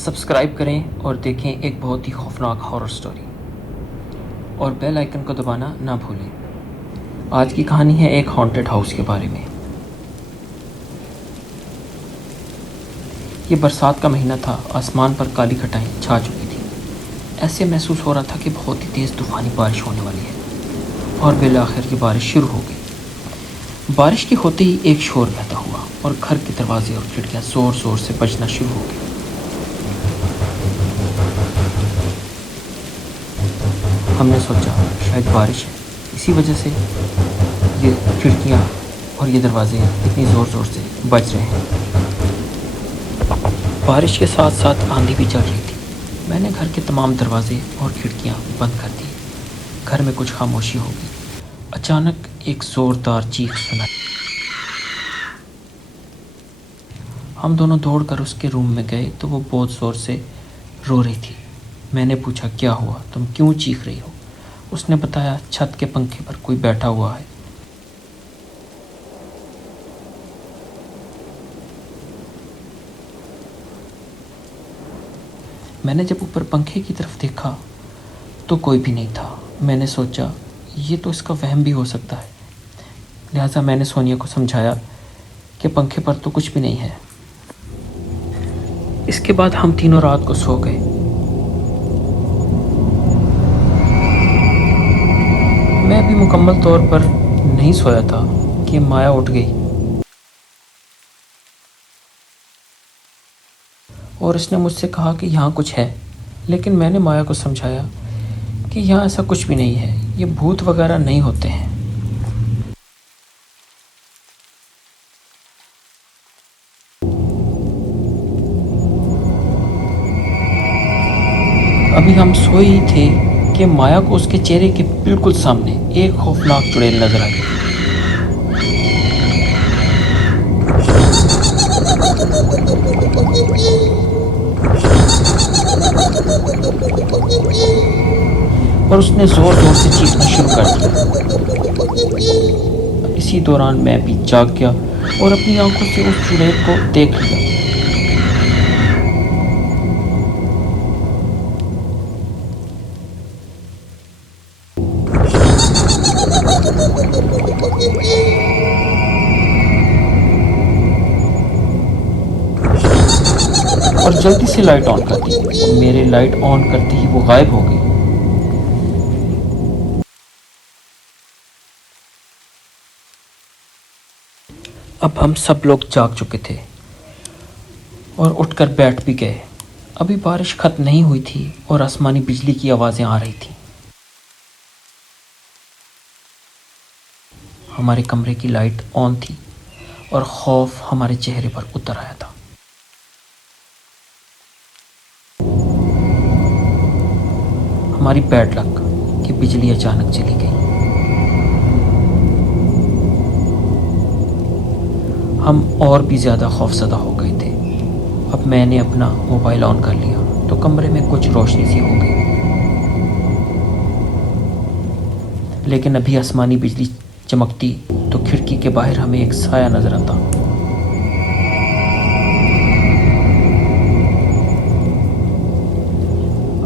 Subscribe کریں اور دیکھیں ایک بہت ہی خوفناک ہارر سٹوری، اور بیل آئیکن کو دبانا نہ بھولیں۔ آج کی کہانی ہے ایک ہانٹڈ ہاؤس کے بارے میں۔ یہ برسات کا مہینہ تھا، آسمان پر کالی گھٹائیں چھا چکی تھیں۔ ایسے محسوس ہو رہا تھا کہ بہت ہی تیز طوفانی بارش ہونے والی ہے، اور بالآخر یہ بارش شروع ہو گئی۔ بارش کے ہوتے ہی ایک شور پیدا ہوا اور گھر کے دروازے اور کھڑکیاں زور زور سے بجنا شروع ہو گئی۔ ہم نے سوچا شاید بارش ہے، اسی وجہ سے یہ کھڑکیاں اور یہ دروازے اتنی زور زور سے بج رہے ہیں۔ بارش کے ساتھ ساتھ آندھی بھی چل رہی تھی۔ میں نے گھر کے تمام دروازے اور کھڑکیاں بند کر دی۔ گھر میں کچھ خاموشی ہو گئی۔ اچانک ایک زوردار چیخ سنائی۔ ہم دونوں دوڑ کر اس کے روم میں گئے تو وہ بہت زور سے رو رہی تھی۔ میں نے پوچھا کیا ہوا، تم کیوں چیخ رہی ہو؟ اس نے بتایا چھت کے پنکھے پر کوئی بیٹھا ہوا ہے۔ میں نے جب اوپر پنکھے کی طرف دیکھا تو کوئی بھی نہیں تھا۔ میں نے سوچا یہ تو اس کا وہم بھی ہو سکتا ہے، لہٰذا میں نے سونیا کو سمجھایا کہ پنکھے پر تو کچھ بھی نہیں ہے۔ اس کے بعد ہم تینوں رات کو سو گئے۔ میں ابھی مکمل طور پر نہیں سویا تھا کہ مایا اٹھ گئی اور اس نے مجھ سے کہا کہ یہاں کچھ ہے، لیکن میں نے مایا کو سمجھایا کہ یہاں ایسا کچھ بھی نہیں ہے، یہ بھوت وغیرہ نہیں ہوتے ہیں۔ ابھی ہم سوئے ہی تھے کہ مایا کو اس کے چہرے کے بالکل سامنے ایک خوفناک چڑیل نظر آئی۔ اور اس نے زور زور سے چیخنا شروع کر دیا۔ اسی دوران میں بھی جاگ گیا اور اپنی آنکھوں سے اس چڑیل کو دیکھ لیا۔ اور جلدی سے لائٹ آن کر دی۔ میرے لائٹ آن کرتے ہی وہ غائب ہو گئی۔ اب ہم سب لوگ جاگ چکے تھے اور اٹھ کر بیٹھ بھی گئے۔ ابھی بارش ختم نہیں ہوئی تھی اور آسمانی بجلی کی آوازیں آ رہی تھیں۔ ہمارے کمرے کی لائٹ آن تھی اور خوف ہمارے چہرے پر اتر آیا تھا۔ ہماری بیڈ لک کہ بجلی اچانک چلی گئی۔ ہم اور بھی زیادہ خوفزدہ ہو گئے تھے۔ اب میں نے اپنا موبائل آن کر لیا تو کمرے میں کچھ روشنی سی ہو گئی، لیکن ابھی آسمانی بجلی چمکتی تو کھڑکی کے باہر ہمیں ایک سایہ نظر آتا۔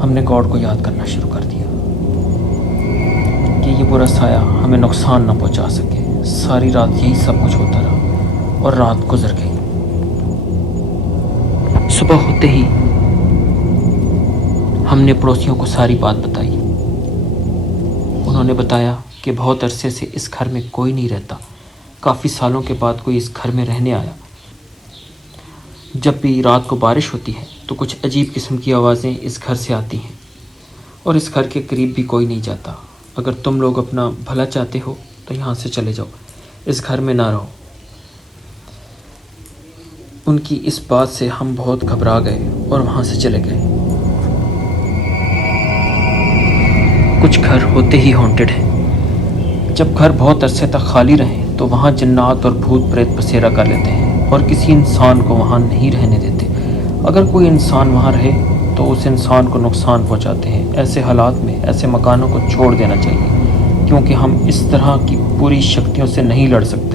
ہم نے گاڈ کو یاد کرنا شروع کر دیا کہ یہ برا سایہ ہمیں نقصان نہ پہنچا سکے۔ ساری رات یہی سب کچھ ہوتا رہا اور رات گزر گئی۔ صبح ہوتے ہی ہم نے پڑوسیوں کو ساری بات بتائی۔ انہوں نے بتایا کہ بہت عرصے سے اس گھر میں کوئی نہیں رہتا، کافی سالوں کے بعد کوئی اس گھر میں رہنے آیا۔ جب بھی رات کو بارش ہوتی ہے تو کچھ عجیب قسم کی آوازیں اس گھر سے آتی ہیں، اور اس گھر کے قریب بھی کوئی نہیں جاتا۔ اگر تم لوگ اپنا بھلا چاہتے ہو تو یہاں سے چلے جاؤ، اس گھر میں نہ رہو۔ ان کی اس بات سے ہم بہت گھبرا گئے اور وہاں سے چلے گئے۔ کچھ گھر ہوتے ہی ہانٹڈ ہیں۔ جب گھر بہت عرصے تک خالی رہیں تو وہاں جنات اور بھوت پریت بسیرا کر لیتے ہیں اور کسی انسان کو وہاں نہیں رہنے دیتے۔ اگر کوئی انسان وہاں رہے تو اس انسان کو نقصان پہنچاتے ہیں۔ ایسے حالات میں ایسے مکانوں کو چھوڑ دینا چاہیے، کیونکہ ہم اس طرح کی بری شکتیوں سے نہیں لڑ سکتے۔